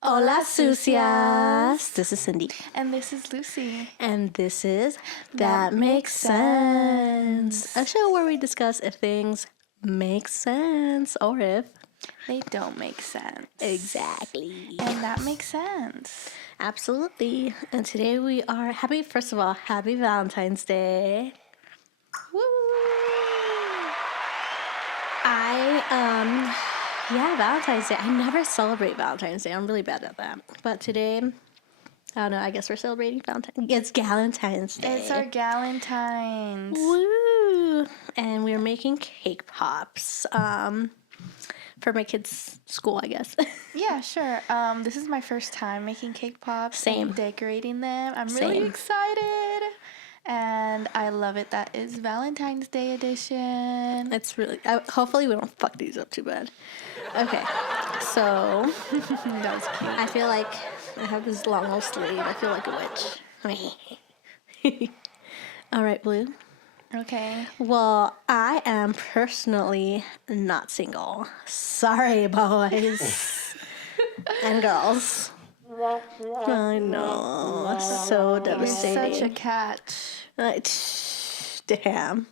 Hola Sucias. This is Cindy. And this is Lucy. And this is That Makes Sense. A show where we discuss if things make sense or if they don't make sense. Exactly. And that makes sense. Absolutely. And today we are first of all, happy Valentine's Day. Woo! Valentine's Day. I never celebrate Valentine's Day. I'm really bad at that. But today, I don't know, I guess we're celebrating Valentine's. It's Galentine's Day. It's our Galentines. Woo! And we're making cake pops for my kids' school, I guess. Yeah, sure. This is my first time making cake pops. Same. And decorating them. I'm really excited. And I love it. That is Valentine's Day edition. It's really... hopefully we don't fuck these up too bad. Okay. So... That was cute. I feel like I have this long old sleeve. I feel like a witch. All right, Blue. Okay. Well, I am personally not single. Sorry, boys and girls. I know. It's so devastating. You're such a catch. Damn.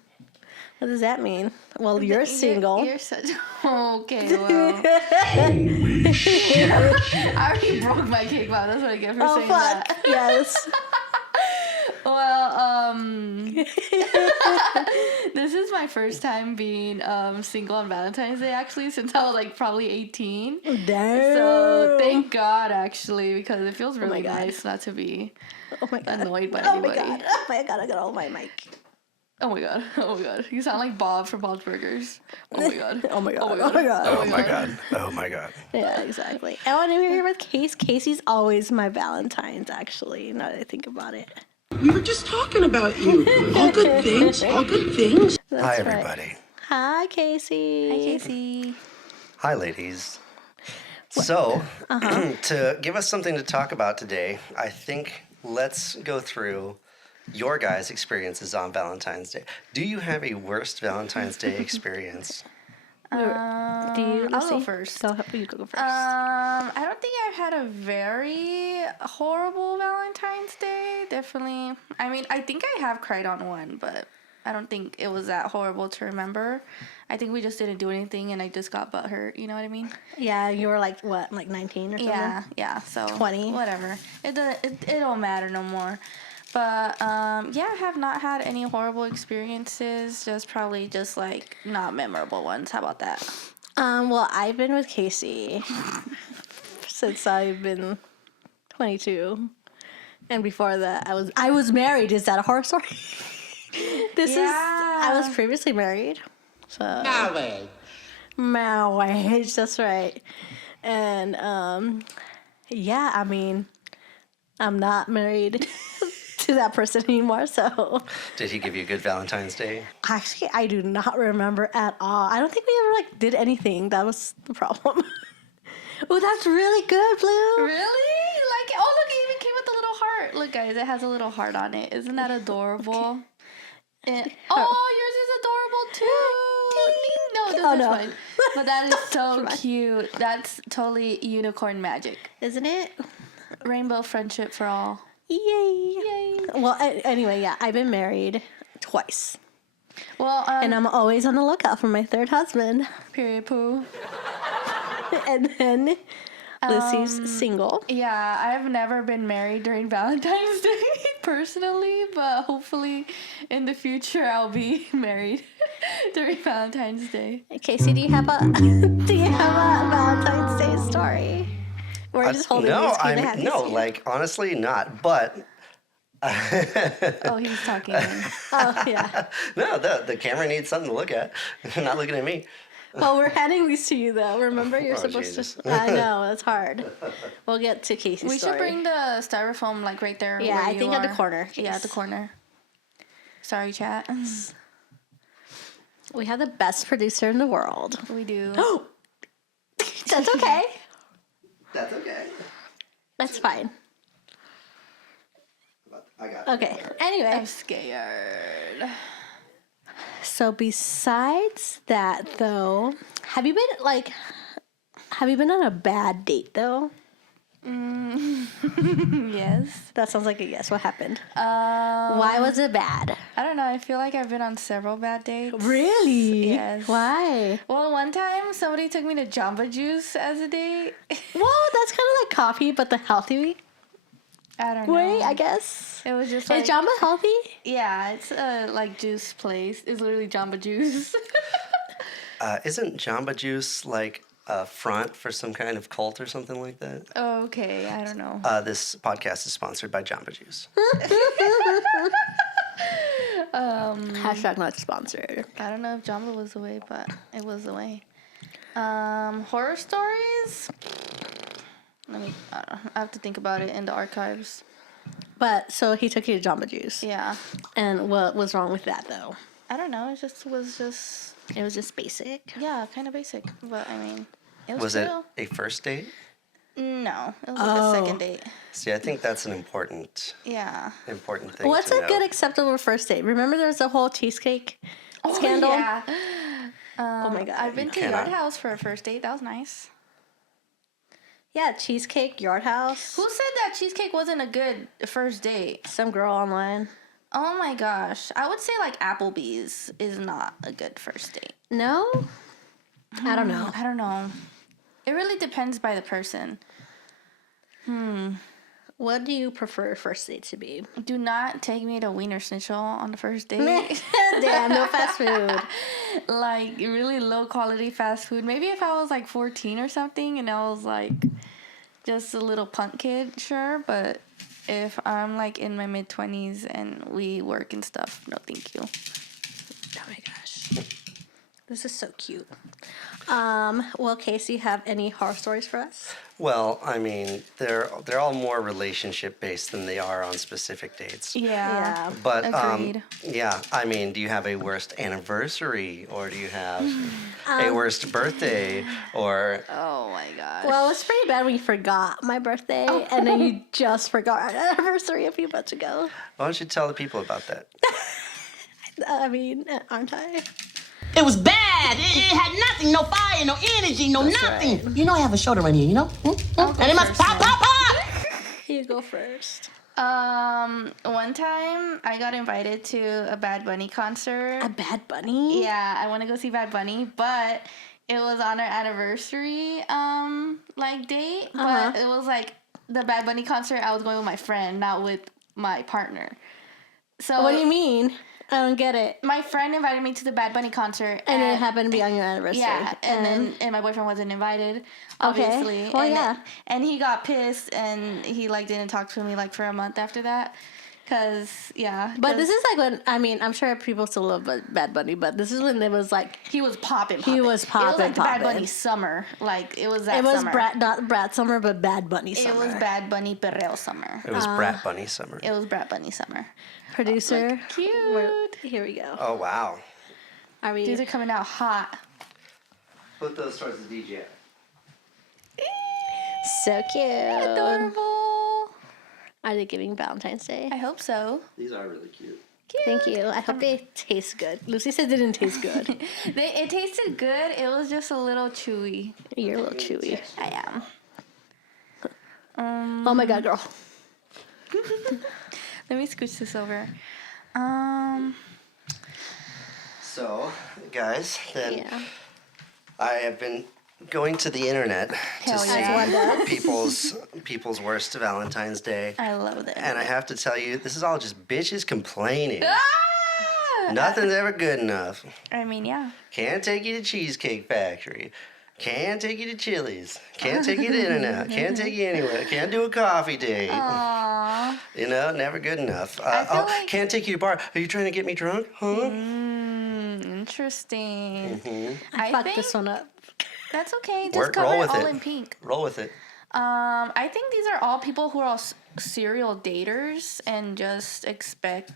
What does that mean? Well, you're single. You're such... Okay, well. I already broke my cake pop. That's what I get for saying that. Yes. Well, this is my first time being single on Valentine's Day, actually, since I was, like, probably 18. Damn. So, thank God, actually, because it feels really nice not to be annoyed by anybody. Oh, my God. I got all my mic. Oh, my God. Oh, my God. You sound like Bob from Bob's Burgers. Oh, my God. Oh, my God. Oh, my God. Oh, my God. Oh, my God. Yeah, exactly. And when we're here with Casey's always my Valentine's, actually, now that I think about it. We were just talking about you. All good things. All good things. Hi, everybody. Hi, Casey. Hi, Casey. Hi, ladies. So, to give us something to talk about today, I think let's go through your guys' experiences on Valentine's Day. Do you have a worst Valentine's Day experience? Do you? I'll go first. You go first. I don't think I've had a very horrible Valentine's Day. Definitely. I mean, I think I have cried on one, but I don't think it was that horrible to remember. I think we just didn't do anything, and I just got butthurt. You know what I mean? Yeah, you were like, what, like 19 or something? Yeah. So 20. Whatever. It don't matter no more. But, I have not had any horrible experiences. Just probably just, like, not memorable ones. How about that? Well, I've been with Casey since I've been 22. And before that, I was married. Is that a horror story? I was previously married. So marriage, that's right. And, I mean, I'm not married to that person anymore, so. Did he give you a good Valentine's Day? Actually, I do not remember at all. I don't think we ever, did anything. That was the problem. Oh, that's really good, Blue. Really? Look, it even came with a little heart. Look, guys, it has a little heart on it. Isn't that adorable? Yours is adorable, too. No, that's fine. But that is so cute. That's totally unicorn magic. Isn't it? Rainbow friendship for all. Yay. Well, anyway, I've been married twice. Well, and I'm always on the lookout for my third husband. Period, poo. And then Lucy's single. Yeah, I've never been married during Valentine's Day, personally, but hopefully in the future I'll be married during Valentine's Day. Casey, do you have a Valentine's Day story? We're just holding honestly not, but... Oh, he's talking. Oh, yeah. No, the camera needs something to look at. Not looking at me. Well, we're handing these to you, though. Remember, you're supposed Jesus. to... I know, it's hard. We'll get to Casey's story. We should bring the styrofoam, right there. Yeah, I think at the corner. Case. Yeah, at the corner. Sorry, chat. We have the best producer in the world. We do. Oh! That's okay. That's okay. That's fine. I got it. Okay, anyway. I'm scared. So besides that, though, have you been on a bad date, though? Yes. That sounds like a yes. What happened? Um, Why was it bad? I don't know. I feel like I've been on several bad dates. Really? Yes. Why? Well, one time somebody took me to Jamba Juice as a date. Well, that's kind of like coffee, but the healthy I don't know. way, I guess. It was just like, Is Jamba healthy? yeah, it's a like juice place. It's literally Jamba Juice. Isn't Jamba Juice like a front for some kind of cult or something like that? Okay, I don't know. This podcast is sponsored by Jamba Juice. Hashtag not sponsored. I don't know if Jamba was the way, but it was the way. Horror stories? I don't know. I have to think about it in the archives. But so he took you to Jamba Juice. Yeah. And what was wrong with that though? I don't know. It was just It was just basic. yeah, kind of basic. But I mean, it was Was it cool. a first date? No, it was like a second date. See, I think that's an important Yeah. thing What's to a know. good acceptable first date? Remember there was a whole cheesecake scandal? Yeah. Oh my god. I've been to cannot- Yard House for a first date. That was nice. Yeah, cheesecake, Yard House. Who said that cheesecake wasn't a good first date? Some girl online. Oh my gosh. I would say like Applebee's is not a good first date. No? I don't know. I don't know. It really depends by the person. What do you prefer first date to be? Do not take me to Wiener Schnitzel on the first date. Damn, no fast food. Like really low quality fast food. Maybe if I was like 14 or something and I was like just a little punk kid, sure. But if I'm like in my mid 20s and we work and stuff, no thank you. Oh my gosh. This is so cute. Well, Casey, have any horror stories for us? Well, I mean, they're all more relationship based than they are on specific dates. Yeah. But Agreed. yeah, I mean, do you have a worst anniversary, or do you have a worst birthday, or Oh my gosh. Well, it's pretty bad when you forgot my birthday and then you just forgot our anniversary a few months ago. why don't you tell the people about that? I mean, aren't I? It was bad. It had nothing, no fire, no energy, no nothing. right. You know I have a shoulder right here, you know? And it must pop, pop, pop. You go first. One time I got invited to a Bad Bunny concert. A Bad Bunny? Yeah, I want to go see Bad Bunny, but it was on our anniversary like date. But it was like the Bad Bunny concert. I was going with my friend, not with my partner. So What do you mean? I don't get it. my friend invited me to the Bad Bunny concert, And it happened to be on your anniversary. yeah, and my boyfriend wasn't invited, obviously. Well, and yeah. and he got pissed, and he like didn't talk to me like for a month after that, cause yeah. But this is like when, I mean, I'm sure people still love Bad Bunny, but this is when it was like, he was popping. He was It was like poppin', the Bad poppin'. Bunny summer, like it was that. it was summer. not Brat Summer, but Bad Bunny It Summer. was Bad Bunny Perreo summer. It was Brat Bunny summer. It was Brat Bunny summer. Producer. Cute. Here we go. Oh wow! Are we? These are coming out hot. Put those towards the DJ. So cute. Adorable. Are they giving Valentine's Day? I hope so. These are really cute. Thank you. I hope they taste good. Lucy said they didn't taste good. It tasted good. It was just a little chewy. You're a little chewy. I am. Oh my god, girl. Let me scooch this over. So, guys, then Yeah. I have been going to the internet Hell to yeah. see people's worst Valentine's Day. I love that. And I have to tell you, this is all just bitches complaining. Ah! Nothing's ever good enough. I mean, yeah. Can't take you to Cheesecake Factory. Can't take you to Chili's. Can't take you to In-N-Out. Can't take you anywhere. Can't do a coffee date. Aww. You know, never good enough. I feel like- Can't take you to a bar. Are you trying to get me drunk? Huh? Interesting. I fucked this one up. That's okay. Just Roll cover with it all it. in pink. Roll with it. I think these are all people who are all serial daters and just expect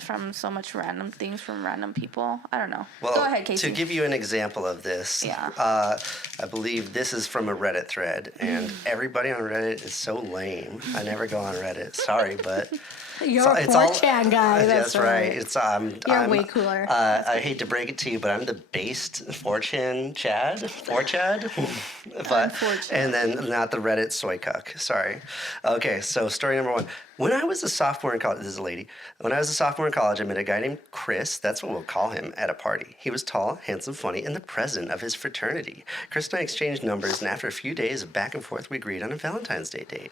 from so much random things from random people. I don't know. Well, Go ahead, Casey. to give you an example of this, Yeah. I believe this is from a Reddit thread, and everybody on Reddit is so lame. I never go on Reddit. Sorry, but You're a 4chan guy. That's right. It's You're way cooler. I hate to break it to you, but I'm the based 4chan Chad, 4Chad, but and then not the Reddit soy cuck. Sorry. Okay, so story number 1. When I was a sophomore in college, this is a lady. When I was a sophomore in college, I met a guy named Chris. That's what we'll call him at a party. He was tall, handsome, funny, and the president of his fraternity. Chris and I exchanged numbers, and after a few days of back and forth, we agreed on a Valentine's Day date.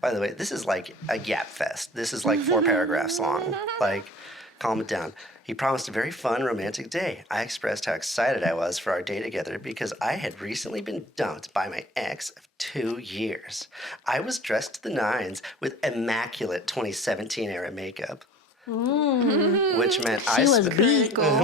By the way, this is like a gap fest. This is like 4 paragraphs long. Like, calm it down. He promised a very fun, romantic day. I expressed how excited I was for our day together because I had recently been dumped by my ex of 2 years. I was dressed to the nines with immaculate 2017 era makeup. Which meant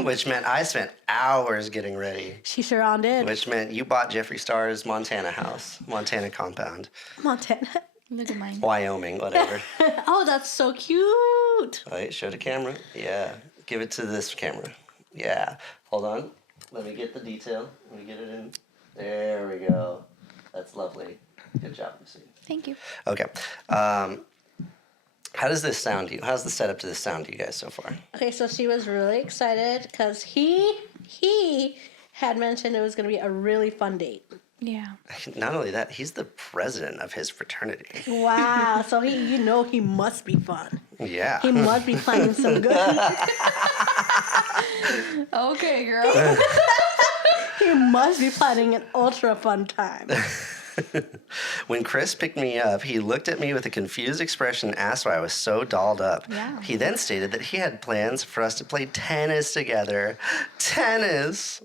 which meant I spent hours getting ready. She sure on did. Which meant you bought Jeffree Star's Montana house, Montana compound. Montana. Look at mine. Wyoming, whatever. Oh, that's so cute. Right, show the camera. Yeah. Give it to this camera. Yeah. Hold on. Let me get the detail. Let me get it in. There we go. That's lovely. Good job, Lucy. Thank you. Okay. How does this sound to you? How's the setup to this sound to you guys so far? Okay, so she was really excited because he had mentioned it was going to be a really fun date. Yeah. Not only that, he's the president of his fraternity. Wow. So he must be fun. Yeah. He must be planning some good. Okay, girl. He must be planning an ultra fun time. When Chris picked me up, he looked at me with a confused expression and asked why I was so dolled up. Yeah. He then stated that he had plans for us to play tennis together. Tennis!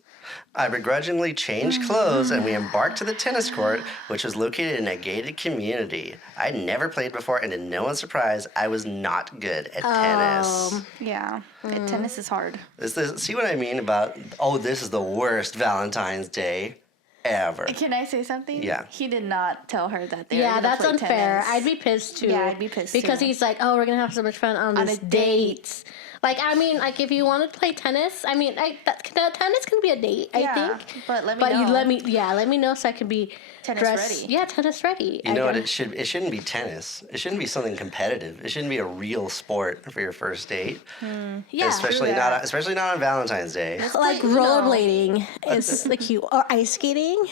I begrudgingly changed clothes and we embarked to the tennis court, which was located in a gated community. I'd never played before, and to no one's surprise, I was not good at tennis. Yeah. Tennis is hard. See what I mean about, this is the worst Valentine's Day ever. Can I say something? Yeah. He did not tell her that they were Yeah, gonna that's play unfair. tennis. I'd be pissed too. Yeah, I'd be pissed because too. he's like, "Oh, we're gonna have so much fun on this a date. date." Like, I mean, like if you want to play tennis, I mean, tennis can be a date. I think. But let me But know. you let me know so I can be Tennis dressed. ready. Yeah, tennis ready. You know what? It shouldn't be tennis. It shouldn't be something competitive. It shouldn't be a real sport for your first date. Yeah, especially not on Valentine's Day. like rollerblading is like cute, or ice skating.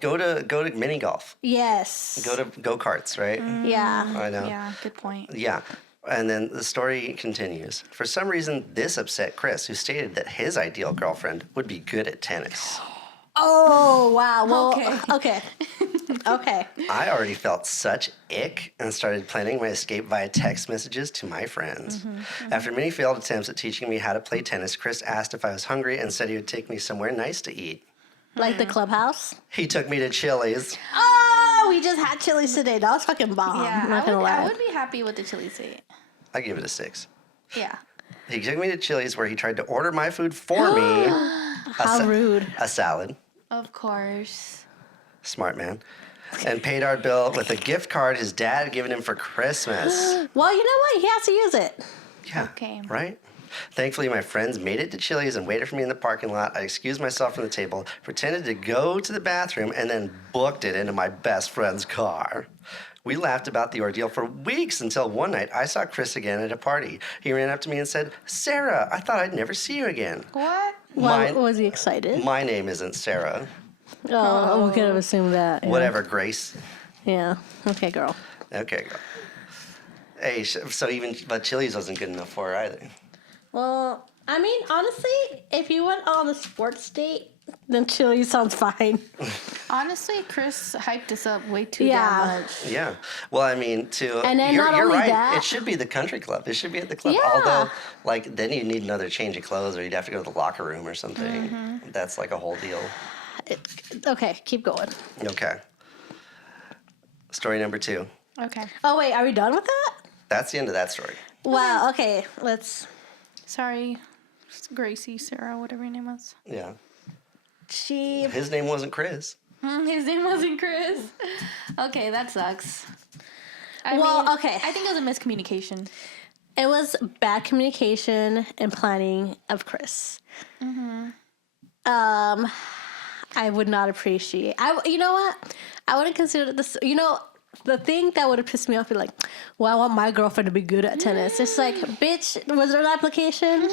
Go to mini golf. Yes. Go to go-karts, right? Yeah. I know. Yeah, good point. Yeah. And then the story continues. For some reason, this upset Chris, who stated that his ideal girlfriend would be good at tennis. Oh wow. Well, Okay. Okay. I already felt such ick and started planning my escape via text messages to my friends. After many failed attempts at teaching me how to play tennis, Chris asked if I was hungry and said he would take me somewhere nice to eat. Like the clubhouse. He took me to Chili's. Oh, we just had Chili's today. That was fucking bomb. Yeah, I'm not gonna lie. I would be happy with the chili seat. I give it a 6. Yeah. He took me to Chili's where he tried to order my food for me. How rude. A salad. Of course. Smart man. And paid our bill with a gift card his dad had given him for Christmas. Well, you know what? He has to use it. Yeah. Okay. Right? Thankfully, my friends made it to Chili's and waited for me in the parking lot. I excused myself from the table, pretended to go to the bathroom, and then booked it into my best friend's car. We laughed about the ordeal for weeks until one night I saw Chris again at a party. He ran up to me and said, "Sarah, I thought I'd never see you again." What? Well, was he excited? My name isn't Sarah. Oh, we could have assumed that. Yeah. Whatever, Grace. Yeah. Okay, girl. Okay, girl. Hey, but Chili's wasn't good enough for her either. Well, I mean, honestly, if you went on a sports date, then Chili's sounds fine. Honestly, Chris hyped us up way too Yeah. damn much. Yeah. Well, I mean, And then you're not only right. that- It should be the country club. It should be at the club. Yeah. Although, then you need another change of clothes, or you'd have to go to the locker room or something. That's like a whole deal. Okay, keep going. Okay. Story number 2. Okay. Oh, wait, are we done with that? That's the end of that story. Wow, okay, let's... Sorry, Gracie, Sarah, whatever your name was. Yeah. She... His name wasn't Chris. His name wasn't Chris. Okay, that sucks. Okay. I think it was a miscommunication. It was bad communication and planning of Chris. I would not appreciate... You know what? I wouldn't consider this... the thing that would have pissed me off is like, well, I want my girlfriend to be good at tennis. It's like, bitch, was there an application?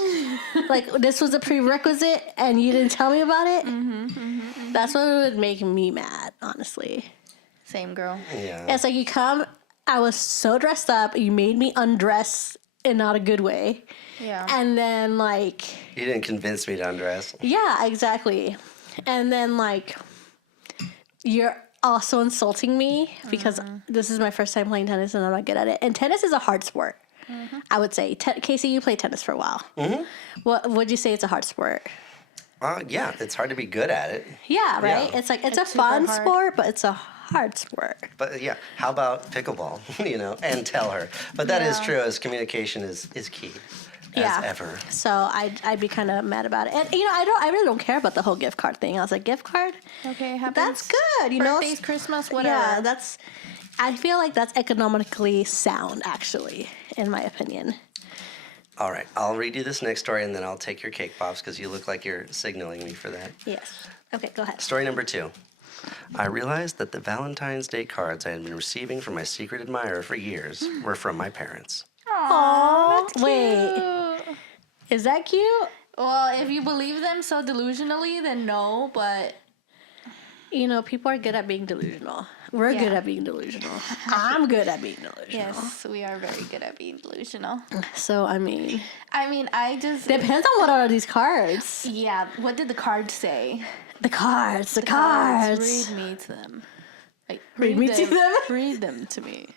Like, this was a prerequisite and you didn't tell me about it? That's what would make me mad, honestly. Same girl. Yeah. It's like, you come, I was so dressed up, you made me undress in not a good way. Yeah. And then, like... You didn't convince me to undress. Yeah, exactly. And then, like, you're also insulting me because this is my first time playing tennis and I'm not good at it. And tennis is a hard sport, I would say. Casey, you played tennis for a while. What would you say it's a hard sport? Yeah, it's hard to be good at it. Yeah, right? Yeah. It's like, it's a super fun hard. sport, but it's a hard sport. But yeah, how about pickleball? And tell her. But that is true. As communication is key, as ever. So I'd be kind of mad about it. And I really don't care about the whole gift card thing. I was like, gift card? Okay, happens. That's good, you know? Birthdays, Christmas, whatever. Yeah, I feel like that's economically sound, actually, in my opinion. All right, I'll read you this next story and then I'll take your cake pops because you look like you're signaling me for that. Yes. Okay, go ahead. Story number 2. I realized that the Valentine's Day cards I had been receiving from my secret admirer for years were from my parents. Aww. Wait, is that cute? Well, if you believe them so delusionally, then no, but... People are good at being delusional. We're good at being delusional. I'm good at being delusional. Yes, we are very good at being delusional. So, I mean, I just... depends on what are these cards. Yeah, what did the cards say? The cards. Read me to them. Like, Read me to them? Read them to me.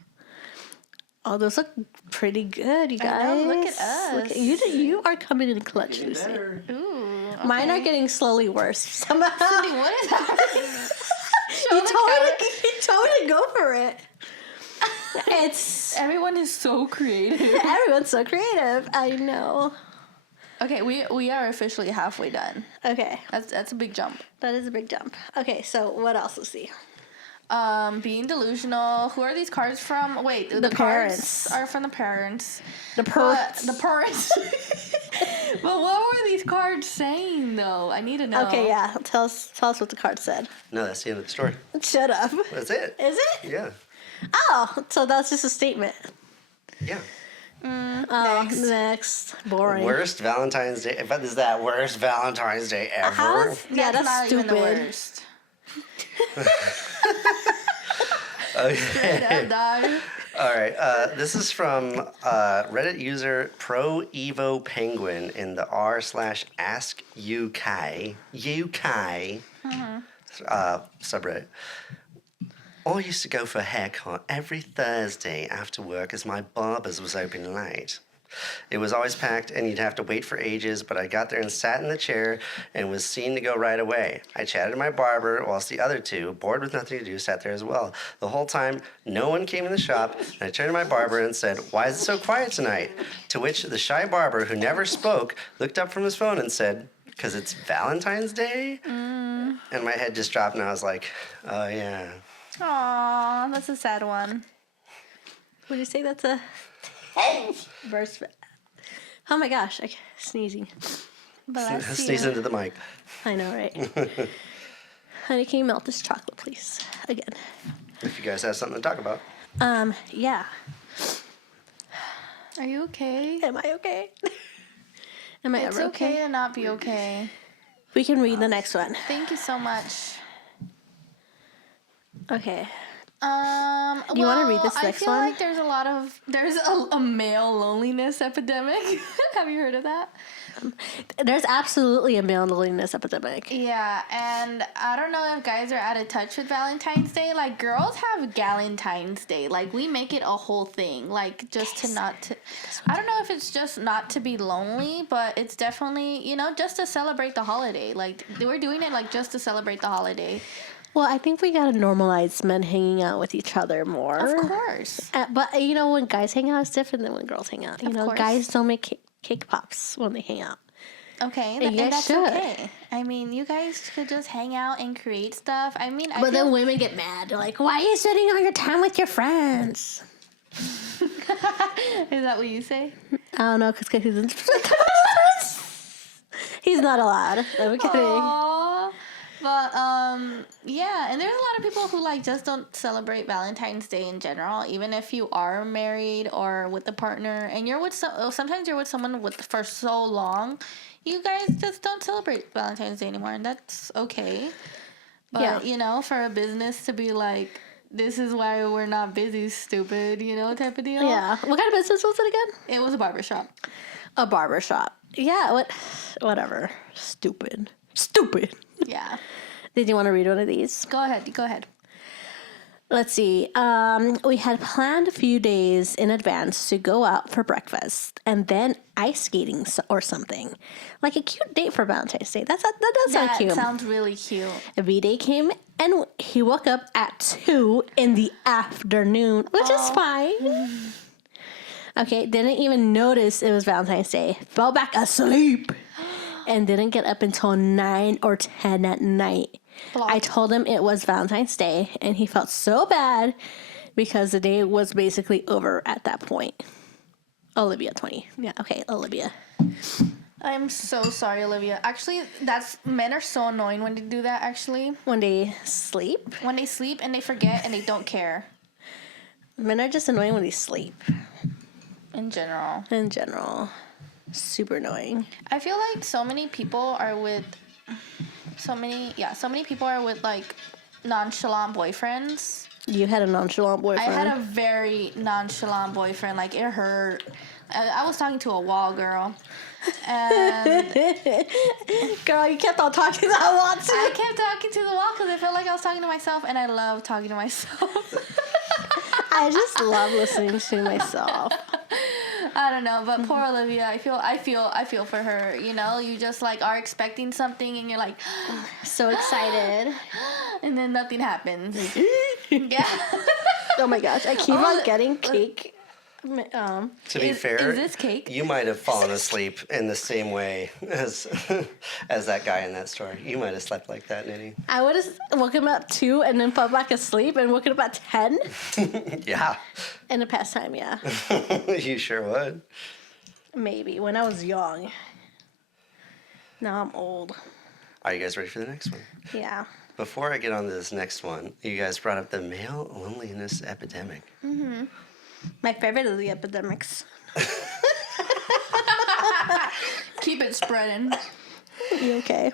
Oh, those look pretty good, you guys. I know, look at us. You are coming in clutch, Lucy. Ooh. Mine are getting slowly worse somehow. Cindy, what is happening? You told me to go for it. Everyone is so creative. Everyone's so creative. I know. Okay, we are officially halfway done. Okay, That's a big jump. that is a big jump. Okay, so what else? Let's see. Being delusional. Who are these cards from? Wait, the parents. cards are from the parents. The parents. The parents. But what were these cards saying though? I need to know. Okay, yeah. Tell us what the card said. No, that's the end of the story. Shut up. That's it. Is it? Yeah. Oh, so that's just a statement. Yeah. Next. Boring. Worst Valentine's Day. But is that worst Valentine's Day ever? Yeah, that's not stupid. even the worst. Okay. Die. All right. This is from Reddit user Pro Evo Penguin in the r/Ask UK subreddit. I used to go for a haircut every Thursday after work as my barber's was open late. It was always packed and you'd have to wait for ages, but I got there and sat in the chair and was seen to go right away. I chatted to my barber whilst the other two, bored with nothing to do, sat there as well. The whole time, no one came in the shop, and I turned to my barber and said, "Why is it so quiet tonight?" To which the shy barber, who never spoke, looked up from his phone and said, "'Cause it's Valentine's Day?" And my head just dropped and I was like, oh yeah. Aw, that's a sad one. Would you say that's a verse? Oh my gosh, sneezing. Sneeze into the mic. I know, right? Honey, can you melt this chocolate, please? Again. If you guys have something to talk about. Yeah. Are you okay? Am I okay? Am I It's ever okay okay? to not be okay. We can read the next one. Thank you so much. Okay. Do you wanna read this I next feel one? like there's a male loneliness epidemic. Have you heard of that? There's absolutely a male loneliness epidemic. Yeah, and I don't know if guys are out of touch with Valentine's Day. Like, girls have Galentine's Day. Like, we make it a whole thing. Like, just to not to... I don't know if it's just not to be lonely, but it's definitely, just to celebrate the holiday. Like, we're doing it, like, just to celebrate the holiday. Well, I think we gotta normalize men hanging out with each other more. Of course. But, when guys hang out, it's different than when girls hang out. Of course. Guys don't make cake pops when they hang out. Okay, And and you guys that's should. okay. I mean, you guys could just hang out and create stuff. I mean, But then women get mad. They're like, why are you spending all your time with your friends? Is that what you say? I don't know, because he's not allowed. I'm kidding. Aww. But yeah, and there's a lot of people who like just don't celebrate Valentine's Day in general, even if you are married or with a partner, and you're with sometimes you're with someone for so long, you guys just don't celebrate Valentine's Day anymore, and that's okay. But you know, for a business to be like, this is why we're not busy, stupid, you know, type of deal. Yeah. What kind of business was it again? It was a barbershop. A barbershop. Yeah. Whatever. Stupid. Yeah. Did you want to read one of these? Go ahead. Let's see. We had planned a few days in advance to go out for breakfast and then ice skating or something. Like a cute date for Valentine's Day. That does sound cute. That sounds really cute. V-Day came and he woke up at 2 in the afternoon, which is fine. Okay, didn't even notice it was Valentine's Day. Fell back asleep and didn't get up until 9 or 10 at night. I told him it was Valentine's Day, and he felt so bad because the day was basically over at that point. Olivia, 20. Yeah, okay, Olivia. I'm so sorry, Olivia. Actually, men are so annoying when they do that, actually. When they sleep? When they sleep and they forget and they don't care. Men are just annoying when they sleep. In general. Super annoying. I feel like so many people are with like nonchalant boyfriends. You had a nonchalant boyfriend. I had a very nonchalant boyfriend. Like, it hurt. I was talking to a wall, girl. And girl, you kept on talking to that wall too. I kept talking to the wall because I felt like I was talking to myself, and I love talking to myself. I just love listening to myself. I don't know, but poor Olivia, I feel for her. You know, you just like are expecting something, and you're like so excited, and then nothing happens. Yeah. Oh my gosh, I keep on getting cake. To be fair, is this cake? You might have fallen asleep in the same way as that guy in that story. You might have slept like that, Nitty. I would have woken up at 2 and then fell back asleep and woken up at 10. Yeah. In the past time, yeah. You sure would. Maybe when I was young. Now I'm old. Are you guys ready for the next one? Yeah. Before I get on to this next one, you guys brought up the male loneliness epidemic. Mm-hmm. My favorite is the epidemics. Keep it spreading. You okay?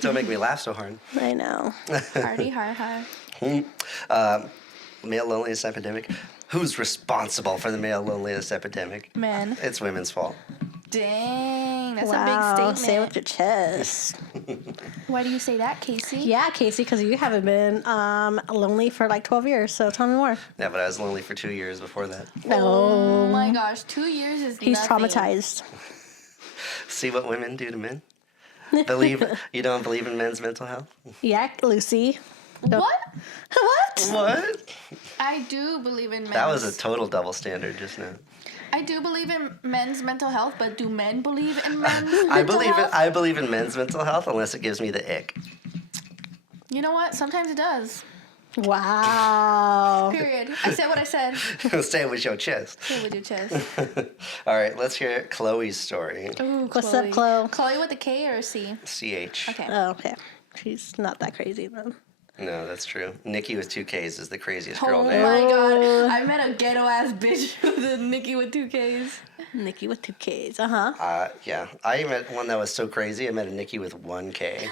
Don't make me laugh so hard. I know. Party hard. Male loneliness epidemic. Who's responsible for the male loneliness epidemic? Men. It's women's fault. Dang, that's wow, a big statement. Say it with your chest. Why do you say that, Casey? Yeah, Casey, because you haven't been lonely for like 12 years, so tell me more. Yeah, but I was lonely for 2 years before that. No. Oh my gosh, 2 years is He's nothing. traumatized. See what women do to men? You don't believe in men's mental health? Yeah, Lucy. What? What? I do believe in men's. That was a total double standard just now. I do believe in men's mental health, but do men believe in men's mental health? I believe in men's mental health unless it gives me the ick. You know what? Sometimes it does. Wow. Period. I said what I said. Say it with your chest. Say it with your chest. All right, let's hear Chloe's story. Ooh, What's up, Chloe? Chloe with a K or a C? CH. Okay. Oh, okay. She's not that crazy then. No, that's true. Nikki with 2 Ks is the craziest girl Oh name. my god. I met a ghetto ass bitch with a Nikki with 2 Ks. Nikki with 2 Ks. Uh-huh. Yeah. I met one that was so crazy, I met a Nikki with 1 K.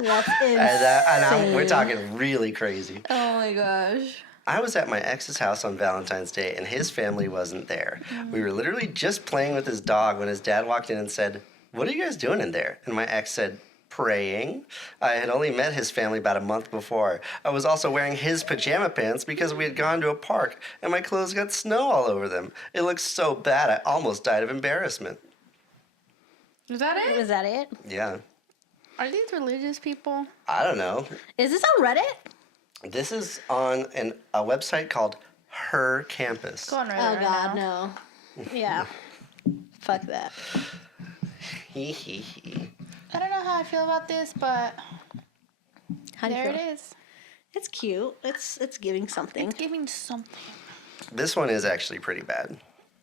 That's insane. We're talking really crazy. Oh my gosh. I was at my ex's house on Valentine's Day, and his family wasn't there. We were literally just playing with his dog when his dad walked in and said, "What are you guys doing in there?" And my ex said, "Praying." I had only met his family about a month before. I was also wearing his pajama pants because we had gone to a park, and my clothes got snow all over them. It looked so bad, I almost died of embarrassment. Is that it? Is that it? Yeah. Are these religious people? I don't know. Is this on Reddit? This is on a website called Her Campus. Go on Reddit Oh, right God, now. no. Yeah. Fuck that. Hee hee hee. I don't know how I feel about this, but How do you there feel? it is. It's cute. It's giving something. It's giving something. This one is actually pretty bad.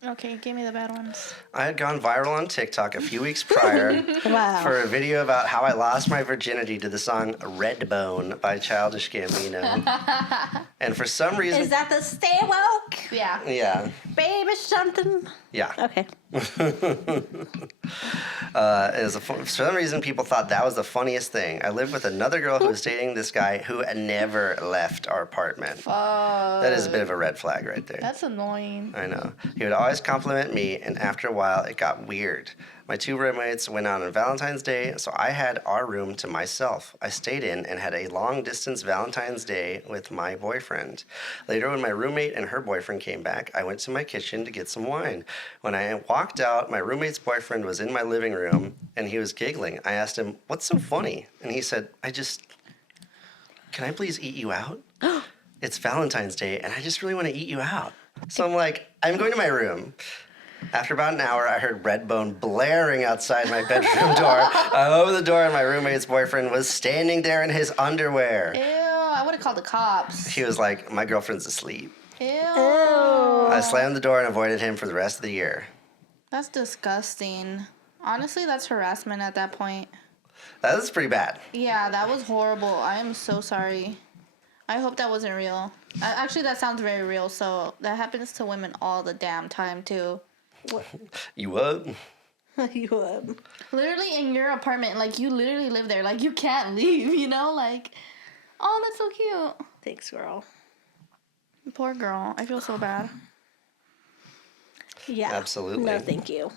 Okay, give me the bad ones. I had gone viral on TikTok a few weeks prior Wow. for a video about how I lost my virginity to the song Redbone by Childish Gambino. And for some reason... Is that the Stay Woke? Yeah. Yeah. Baby something? Yeah. Okay. For some reason, people thought that was the funniest thing. I lived with another girl who was dating this guy who never left our apartment. That is a bit of a red flag right there. That's annoying. I know. He would always compliment me, and after a while, it got weird. My 2 roommates went out on Valentine's Day, so I had our room to myself. I stayed in and had a long-distance Valentine's Day with my boyfriend. Later, when my roommate and her boyfriend came back, I went to my kitchen to get some wine. When I walked out, my roommate's boyfriend was in my living room, and he was giggling. I asked him, "What's so funny?" And he said, "Can I please eat you out? It's Valentine's Day, and I just really want to eat you out." So I'm like, I'm going to my room. After about an hour, I heard Redbone blaring outside my bedroom door. I opened the door, and my roommate's boyfriend was standing there in his underwear. Ew, I would have called the cops. He was like, "My girlfriend's asleep." Ew. I slammed the door and avoided him for the rest of the year. That's disgusting. Honestly, that's harassment at that point. That was pretty bad. Yeah, that was horrible. I am so sorry. I hope that wasn't real. Actually, that sounds very real. So that happens to women all the damn time, too. You what? You would. Literally in your apartment, like, you literally live there. Like, you can't leave, you know? Like, oh, that's so cute. Thanks, girl. Poor girl. I feel so bad. Yeah. Absolutely. No, thank you.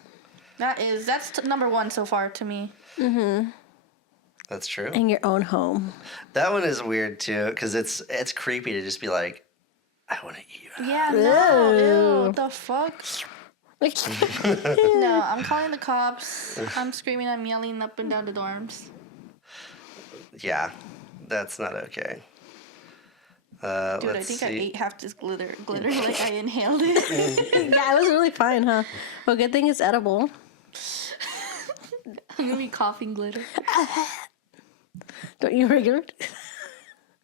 That's number 1 so far to me. Mm-hmm. That's true. In your own home. That one is weird too, because it's creepy to just be like, "I want to eat you out." Yeah, no. Ew, what the fuck? No. No, I'm calling the cops. I'm screaming, I'm yelling up and down the dorms. Yeah, that's not okay. Dude, I Let's think see. I ate half this glitter like I inhaled it. Yeah, it was really fine, huh? Well, good thing it's edible. I'm gonna be coughing glitter. Don't you regular?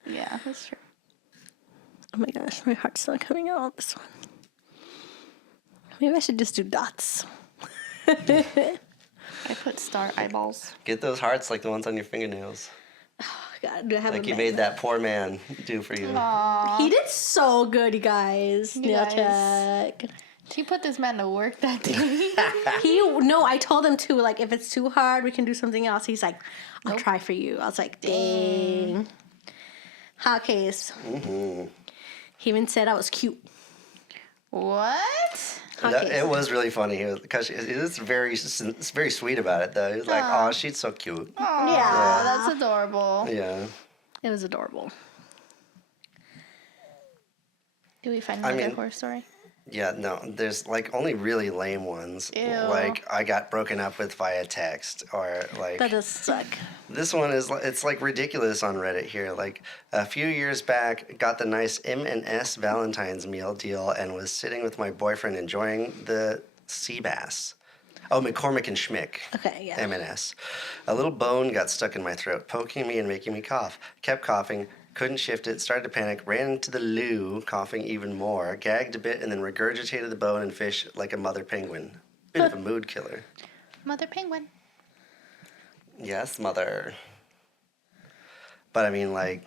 Yeah, that's true. Oh my gosh, my heart's not coming out on this one. Maybe I should just do dots. I put star eyeballs. Get those hearts like the ones on your fingernails. God, do I have Like a you made that poor man do for you. Aww. He did so good, you guys. You Nail guys. check. She put this man to work that day. I told him to, like, if it's too hard, we can do something else. He's like, I'll try for you. I was like, dang. Hot case. Mm-hmm. He even said I was cute. What? It was really funny because he was very sweet about it though. He was like, "Oh, she's so cute." Aw, Yeah. that's adorable. Yeah. It was adorable. Do we find I another mean- horror story? Yeah, no, there's like only really lame ones. Ew. Like I got broken up with via text, or like That does suck. this one it's like ridiculous on Reddit here. Like a few years back, got the nice M&S Valentine's meal deal and was sitting with my boyfriend enjoying the sea bass. Oh, McCormick and Schmick. Okay, yeah. M&S. A little bone got stuck in my throat, poking me and making me cough. Kept coughing. Couldn't shift it, started to panic, ran into the loo, coughing even more, gagged a bit, and then regurgitated the bone and fish like a mother penguin. Bit of a mood killer. Mother penguin. Yes, mother. But I mean, like,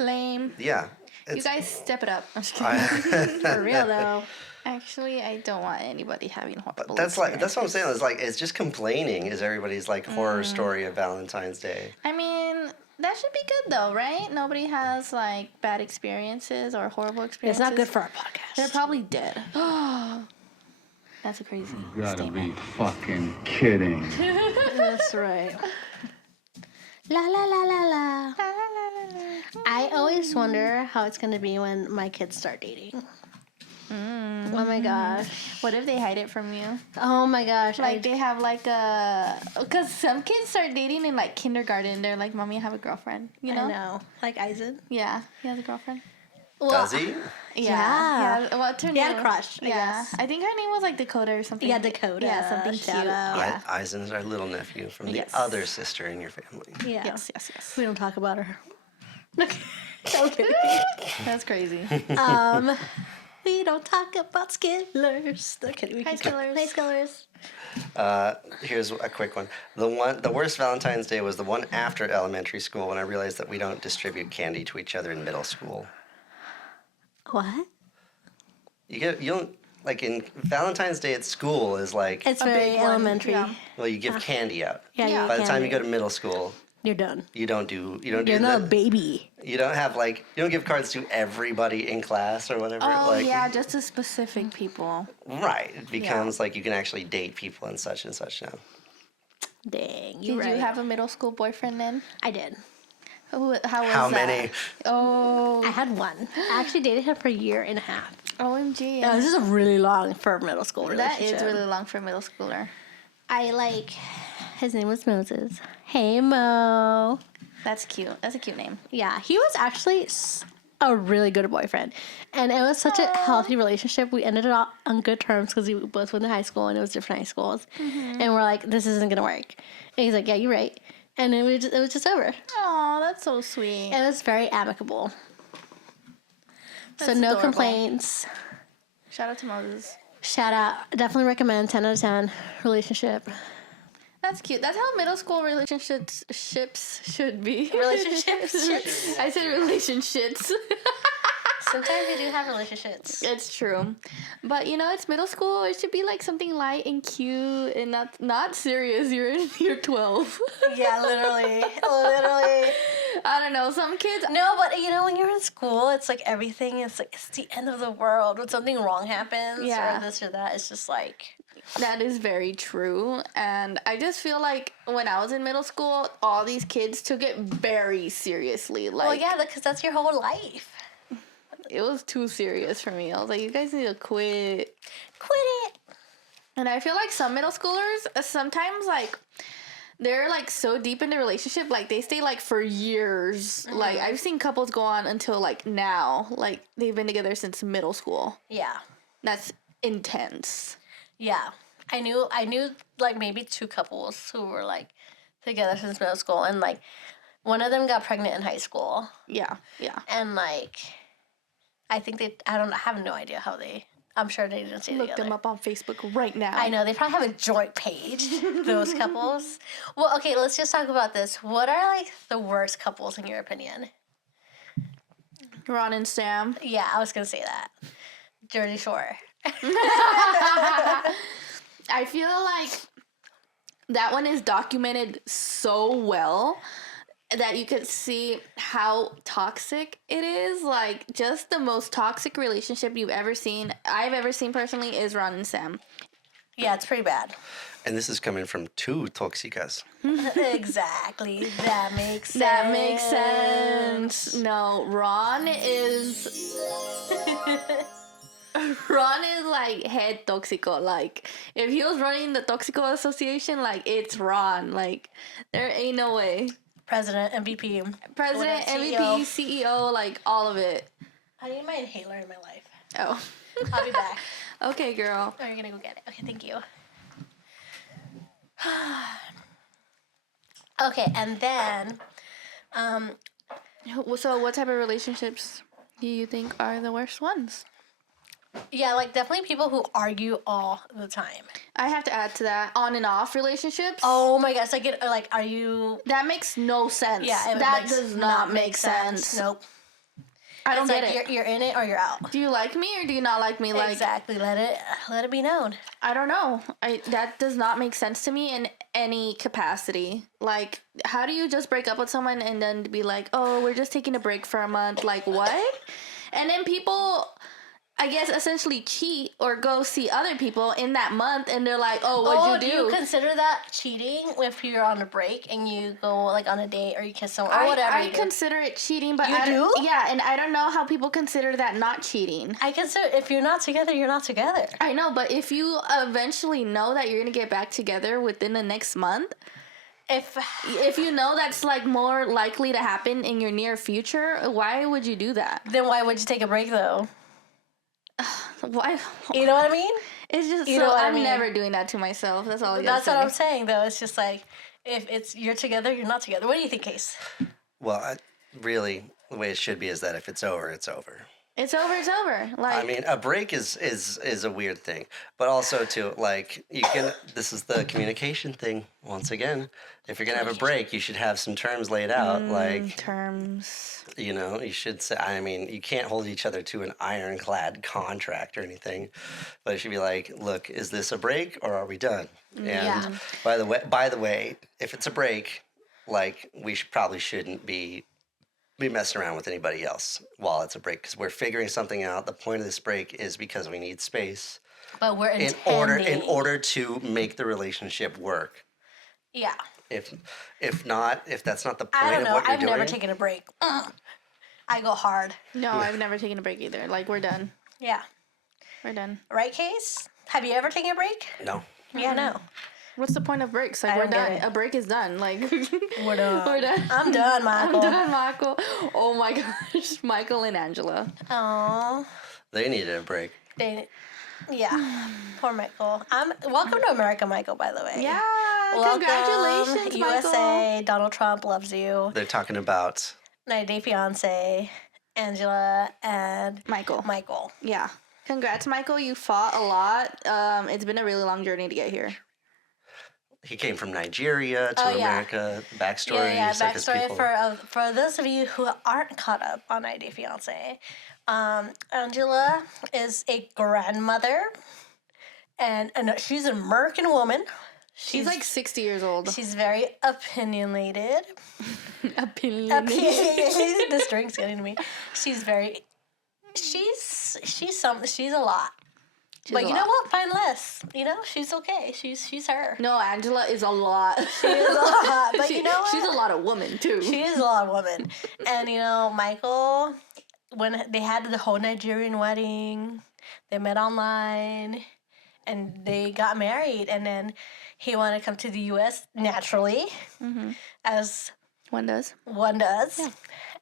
Lame. yeah. You guys step it up. I'm just kidding. For real, though. Actually, I don't want anybody having horrible That's what I'm experiences. saying. It's like, it's just complaining is everybody's like horror story of Valentine's Day. I mean, that should be good though, right? Nobody has like bad experiences or horrible It's experiences. not good for our podcast. They're probably dead. That's a crazy You gotta statement. be fucking kidding. That's right. La la la la la. I always wonder how it's gonna be when my kids start dating. Oh my gosh. What if they hide it from you? Oh my gosh. Like they have like a, because some kids start dating in like kindergarten. They're like, "Mommy, I have a girlfriend." You know? I know. Like Eisen. Yeah, he has a girlfriend. Well, Does he? Yeah. What's her He name? had a crush, I guess. I think her name was like Dakota or something. Yeah, Dakota. Yeah, something Shout cute. out. Yeah. Eisen is our little nephew from the Yes. other sister in your family. Yeah. Yes. We don't talk about her. Okay. That's crazy. We don't talk about skillers. Okay, Hi, skillers. Hi, skillers. Here's a quick one. The worst Valentine's Day was the one after elementary school when I realized that we don't distribute candy to each other in middle school. What? You don't like in Valentine's Day at school is like It's very big one, elementary. yeah. well you give candy out. Yeah, Yeah. you By the time you go candy. to middle school, You're done. you don't do You're not a baby. you don't have like you don't give cards to everybody in class or whatever. Oh, like yeah, just to specific people. right. It becomes like you can actually date people and such now. Dang, Did you right. you have a middle school boyfriend then? I did. How was How that? many? Oh, I had one. I actually dated him for a year and a half. OMG. Yeah, this is a really long for a middle school That relationship. is really long for a middle schooler. I like. His name was Moses. Hey Mo. That's cute. That's a cute name. Yeah, he was actually a really good boyfriend, and it was such a healthy relationship. We ended up on good terms because we both went to high school and it was different high schools, and we're like, this isn't gonna work. And he's like, yeah, you're right. And then it was just over. Oh, that's so sweet. It was very amicable. So That's no adorable. complaints. Shout out to Moses. Shout out. Definitely recommend 10 out of 10 relationship. That's cute. That's how middle school relationships should be. Relationships? I said relationships. Sometimes we do have relationships. It's true. But you know, it's middle school. It should be like something light and cute and not serious. You're in year 12. Yeah, literally. Literally. I don't know. Some kids. No, but you know, when you're in school, it's like everything is like, it's the end of the world. When something wrong happens Yeah. or this or that, it's just like, That is very true. And I just feel like when I was in middle school, all these kids took it very seriously. Like, well, yeah, because that's your whole life. it was too serious for me. I was like, you guys need to quit. Quit it. And I feel like some middle schoolers, sometimes, like, they're, like, so deep in the relationship, like, they stay, like, for years. Like, I've seen couples go on until, like, now. Like, they've been together since middle school. Yeah. That's intense. Yeah. I knew like maybe 2 couples who were like together since middle school, and like one of them got pregnant in high school, Yeah, yeah. and like I think I have no idea how I'm sure they didn't stay Look together. them up on Facebook right now. I know they probably have a joint page, those couples. Well, okay, let's just talk about this. What are like the worst couples in your opinion? Ron and Sam. Yeah, I was gonna say that. Jersey Shore. I feel like that one is documented so well that you could see how toxic it is. Like, just the most toxic relationship I've ever seen personally, is Ron and Sam. Yeah, it's pretty bad. And this is coming from 2 toxicas. Exactly. That makes sense. That makes sense. No, Ron is like head toxico. Like, if he was running the Toxico Association, like, it's Ron. Like, there ain't no way. President, MVP. President, Whatever, MVP, CEO, like, all of it. I need my inhaler in my life. Oh. I'll be back. Okay, girl. Oh, you're gonna go get it. Okay, thank you. Okay, and then, So, what type of relationships do you think are the worst ones? yeah, like definitely people who argue all the time. I have to add to that, on and off relationships. Oh my gosh, are you? That makes no sense. Yeah, that makes does not make sense. Nope. I don't It's get like it. You're in it or you're out. Do you like me or do you not like me? Like, Exactly. Let it be known. I don't know. That does not make sense to me in any capacity. Like, how do you just break up with someone and then be like, oh, we're just taking a break for a month? Like, what? And then people, I guess, essentially cheat or go see other people in that month, and they're like, oh, what'd you do? Do you consider that cheating if you're on a break and you go like on a date or you kiss someone or whatever? I consider it cheating, but You I do? Yeah, and I don't know how people consider that not cheating. I consider if you're not together, you're not together. I know, but if you eventually know that you're gonna get back together within the next month, if you know that's like more likely to happen in your near future, why would you do that? Then why would you take a break though? Why? You know what I mean? It's just You know what I I'm mean? never doing that to myself. That's all. That's what I'm saying though. It's just like if you're together, you're not together. What do you think, Case? Well, really, the way it should be is that if it's over, it's over. It's over. It's over. Like, I mean, a break is a weird thing, but also too, like, you can. This is the communication thing once again. If you're gonna have a break, you should have some terms laid out. Like, terms. you should say. I mean, you can't hold each other to an ironclad contract or anything, but it should be like, look, is this a break or are we done? And by the way, if it's a break, like, we probably shouldn't be messing around with anybody else while it's a break because we're figuring something out. The point of this break is because we need space. But we're in order to make the relationship work. Yeah. If that's not the point I don't of know. what you're I've doing. never taken a break. I go hard. No, I've never taken a break either. Like, we're done. Yeah. We're done. Right, Case? Have you ever taken a break? No. Yeah, no. What's the point of breaks? Like, I we're don't get done. it. A break is done. Like, We're done. we're done. I'm done, Michael. I'm done, Michael. Oh my gosh, Michael and Angela. Aww. They needed a break. Yeah. Poor Michael. Welcome to America, Michael, by the way. Yeah, Welcome, congratulations, USA. Michael. Donald Trump loves you. They're talking about 90 Day Fiance, Angela, and Michael. Yeah. Congrats, Michael. You fought a lot. It's been a really long journey to get here. he came from Nigeria to America. Backstory. Yeah, it's like his backstory people. for those of you who aren't caught up on 90 Day Fiance. Angela is a grandmother, and she's an American woman. She's like 60 years old. She's very opinionated. Opinionated. This drink's getting to me. She's a lot. But you know what? Find less. You know, she's okay. She's her. No, Angela is a lot. She is a lot. But you know what? She's a lot of woman, too. She is a lot of woman. And you know, Michael, when they had the whole Nigerian wedding, they met online and they got married, and then he wanted to come to the US naturally, as One does. one does. Yeah.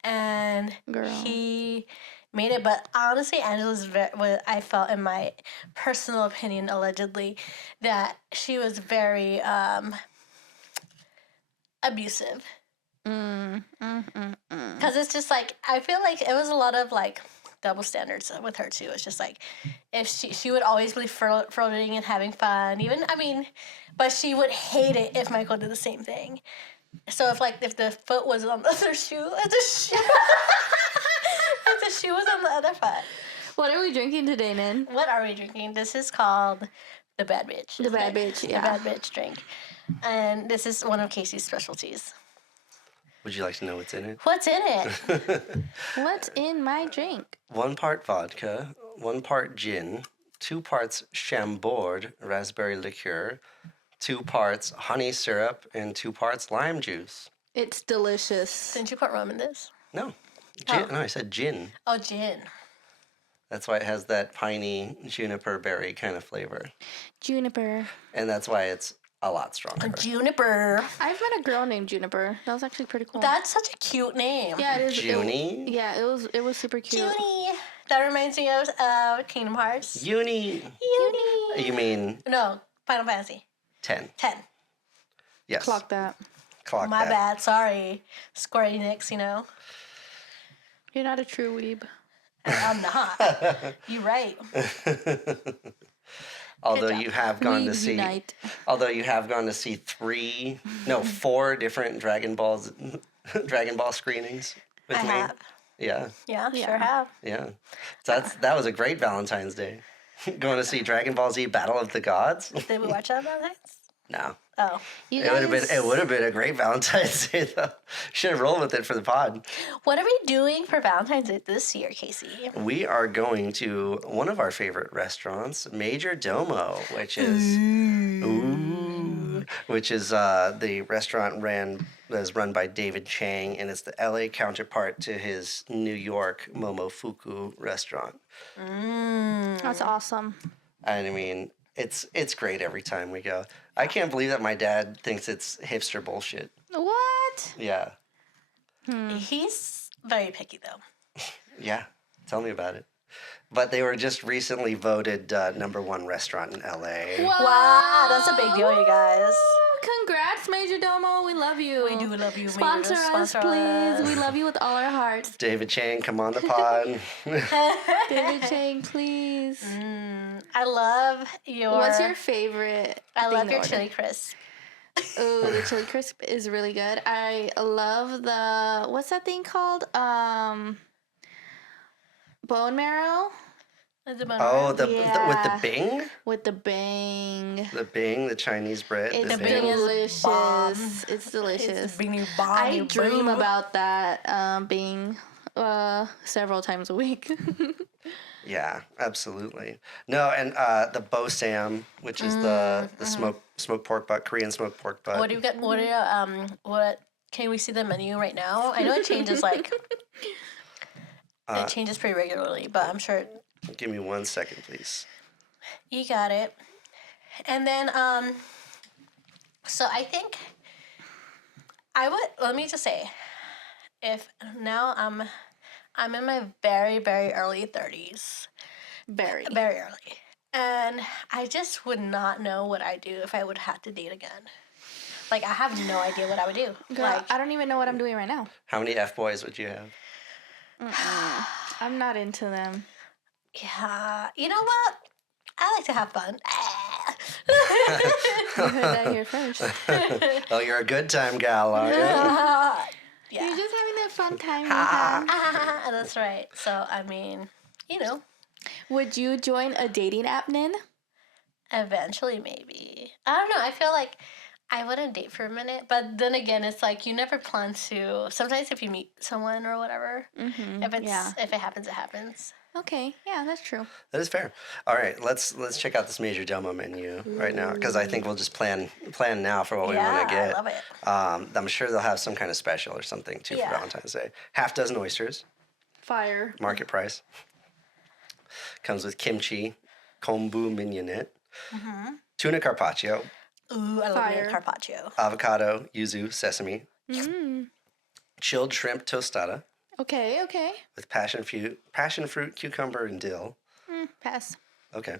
And Girl. he made it, but honestly, Angela's what I felt, in my personal opinion, allegedly, that she was very abusive. Because it's just like, I feel like it was a lot of like double standards with her too. It's just like, if she would always be flirting and having fun, but she would hate it if Michael did the same thing. So if the foot was on the other shoe, if the shoe was on the other foot. What are we drinking today, Nin? What are we drinking? This is called the Bad Bitch. The Bad Bitch, yeah. The Bad Bitch drink. And this is one of Casey's specialties. Would you like to know what's in it? What's in it? What's in my drink? 1 part vodka, 1 part gin, 2 parts Chambord raspberry liqueur, 2 parts honey syrup, and 2 parts lime juice. It's delicious. Didn't you put rum in this? No. Gin. No, I said gin. Oh, gin. That's why it has that piney juniper berry kind of flavor. Juniper. And that's why it's a lot stronger. Juniper. I've met a girl named Juniper. That was actually pretty cool. That's such a cute name. yeah, it is. Junie? It was super cute. Junie. That reminds me of Kingdom Hearts. Uni. You mean No, Final Fantasy 10. 10. Yes. Clock that. Clock My that. bad. Sorry. Square Enix, you know. You're not a true weeb. I'm not. You're right. Although job. you have gone to Weeb see, unite. although you have gone to see 4 different Dragon Ball screenings with I me. have. Yeah, Yeah, Yeah. sure have. yeah. So that was a great Valentine's Day. Going to see Dragon Ball Z Battle of the Gods. Did we watch that Valentine's? No, Oh. You it would have guys- been a great Valentine's Day though. Should have rolled with it for the pod. What are we doing for Valentine's Day this year, Casey? We are going to one of our favorite restaurants, Major Domo, which is the restaurant that is run by David Chang, and it's the LA counterpart to his New York Momofuku restaurant. That's awesome. And I mean, it's great every time we go. I can't believe that my dad thinks it's hipster bullshit. What? Yeah, He's very picky, though. yeah. Tell me about it. But they were just recently voted #1 restaurant in LA. Wow, that's a big deal, you guys. Congrats, Major Domo. We love you. We do love you, Major. Sponsor us, please. We love you with all our hearts. David Chang, come on the pod. David Chang, please. I love your. What's your favorite? I thing love to your order? chili crisp. Ooh, the chili crisp is really good. I love the what's that thing called? Bone marrow with Yeah. the Bing? with the bang. The Bing, the Chinese bread. It's the Bing. delicious. bomb. It's delicious. Being bomb. I dream about that being several times a week. Yeah, absolutely. No, and the Bo Sam, which is the smoked pork butt, Korean smoked pork butt. What do you get? What can we see the menu right now? I know it changes it changes pretty regularly, but I'm sure Give me 1 second, please. you got it. And then so I think I would let me just say, if now I'm in my very, very early 30s. Very. Very early. And I just would not know what I'd do if I would have to date again. Like, I have no idea what I would do. Girl, Like, I don't even know what I'm doing right now. How many F boys would you have? I'm not into them. yeah, you know what? I like to have fun. You heard that here first. Oh, you're a good time gal, aren't you? Yeah. You're just having that fun time. Ethan. That's right. So, I mean, you know, Would you join a dating app, Nin? eventually maybe. I don't know. I feel like I wouldn't date for a minute. But then again, it's like you never plan to. Sometimes if you meet someone or whatever, if it happens, it happens. Okay, yeah, that's true. That is fair. All right, let's check out this Major Domo menu right now because I think we'll just plan now for what we want to get. I love it. I'm sure they'll have some kind of special or something too Yeah. for Valentine's Day. Half dozen oysters, Fire. market price. Comes with kimchi, kombu mignonette, tuna carpaccio, Ooh, I love Fire. me a carpaccio. avocado, yuzu, sesame, chilled shrimp tostada Okay, okay. with passion fruit, cucumber, and dill. Pass. Okay.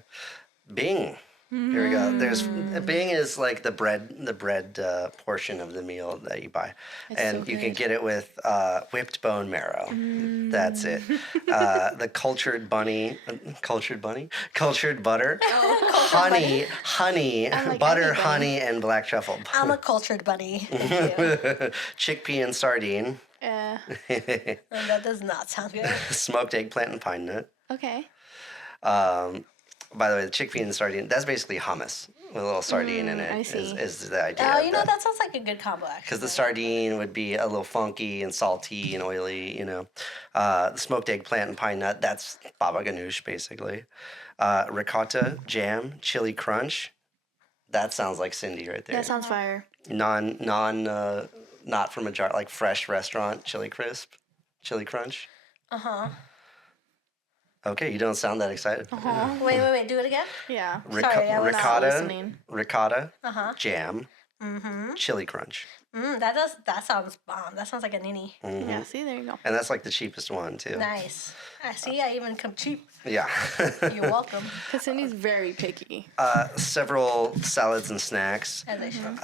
Bing. Here we go. There's Bing is like the bread portion of the meal that you buy, and so you can good. get it with whipped bone marrow. That's it. The cultured butter, honey, like butter, everything. honey, and black truffle. I'm a cultured bunny. Thank you. Chickpea and sardine, And that does not sound good. smoked eggplant and pine nut. Okay. By the way, the chickpea and sardine, that's basically hummus with a little sardine in it. I see. Is the idea. Oh, of you know, that sounds like a good combo, actually. Because the sardine would be a little funky and salty and oily, you know. The smoked eggplant and pine nut, that's baba ganoush, basically. Ricotta, jam, chili crunch. That sounds like Cindy right there. That sounds fire. Not from a jar, like fresh restaurant chili crisp, chili crunch. Uh-huh. Okay, you don't sound that excited. Wait, do it again? Yeah. Sorry, I was not listening. Ricotta, jam, chili crunch. That sounds bomb. That sounds like a ninny. Yeah, see, there you go. And that's like the cheapest one, too. Nice. I see, I even come cheap. Yeah. You're welcome. Because Cindy's very picky. Several salads and snacks. As I should.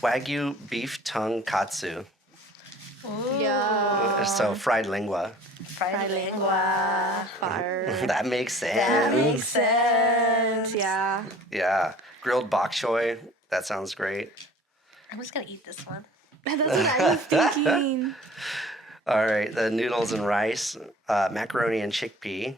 Wagyu beef tongue katsu. Yeah. So fried lingua. Fried lingua. Fire. That makes sense. That makes sense. Yeah. Yeah. Grilled bok choy. That sounds great. I'm just going to eat this one. That's what I was thinking. All right. The noodles and rice, macaroni and chickpea.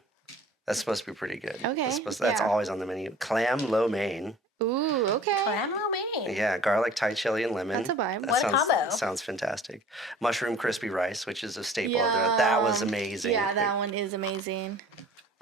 That's supposed to be pretty good. Okay, That's yeah. always on the menu. Clam lo mein. Ooh, okay. Clam lo mein. Yeah, garlic, Thai chili, and lemon. That's a vibe. That What a sounds, combo. Sounds fantastic. Mushroom crispy rice, which is a staple of there. That was amazing. Yeah, that one is amazing.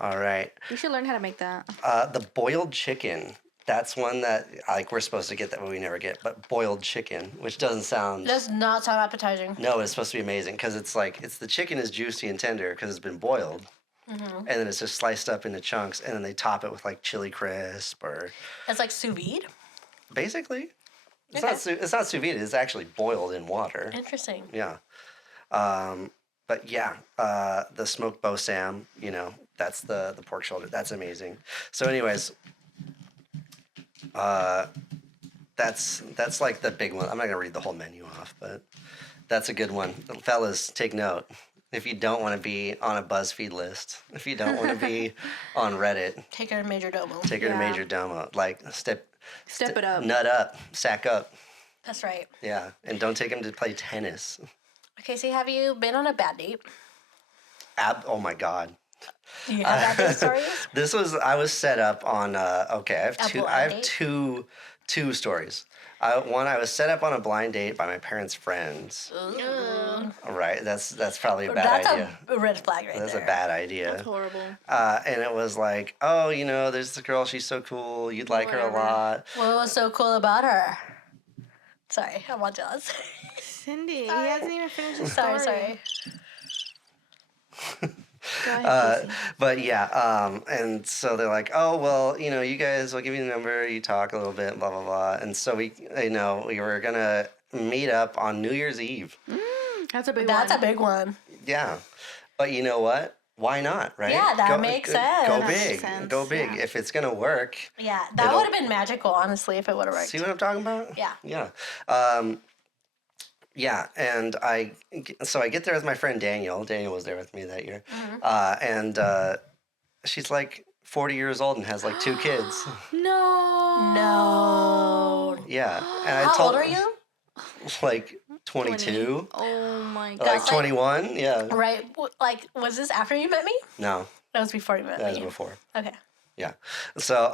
All right. You should learn how to make that. The boiled chicken. That's one that we're supposed to get that, but we never get. But boiled chicken, which doesn't sound. Does not sound appetizing. No, it's supposed to be amazing because it's the chicken is juicy and tender because it's been boiled, and then it's just sliced up into chunks, and then they top it with like chili crisp or. It's like sous vide. Basically, it's Okay. not sous vide. It's actually boiled in water. Interesting. Yeah. But yeah, the smoked bo sam, that's the pork shoulder. That's amazing. So anyways, that's like the big one. I'm not gonna read the whole menu off, but that's a good one. Fellas, take note. If you don't want to be on a BuzzFeed list, if you don't want to be on Reddit, Take her to Major Domo. take her to Major Domo. Like Step it up. nut up, sack up. That's right. Yeah, and don't take him to play tennis. Okay, so have you been on a bad date? Oh my God. Do you have bad date stories? I was set up on. Okay, I have A two. blind I have date? two stories. One, I was set up on a blind date by my parents' friends. Right, that's probably a bad idea. That's a red flag right That's there. a bad idea. That's horrible. And it was like, oh, there's this girl. She's so cool. You'd like her a lot. What was so cool about her? Sorry, I'm all jealous. Cindy, he hasn't even finished his story. sorry. Go ahead, Casey. But yeah, and so they're like, oh, well, you guys, will give you the number. You talk a little bit, blah, blah, blah. And so we were going to meet up on New Year's Eve. That's a big one. That's a big one. Yeah. But you know what? Why not, right? Yeah, that makes sense. Go That big. makes sense, Go big. yeah. If it's going to work. Yeah, that would have been magical, honestly, if it would have worked. See what I'm talking about? Yeah. Yeah. Yeah, and I get there with my friend Daniel. Daniel was there with me that year. And she's like 40 years old and has like 2 kids. No. Yeah. And I How told old are you? Like 22. Oh my god. Like 21. Yeah. Right. Like, was this after you met me? No, That was before you met that was me. before. Okay. Yeah. So,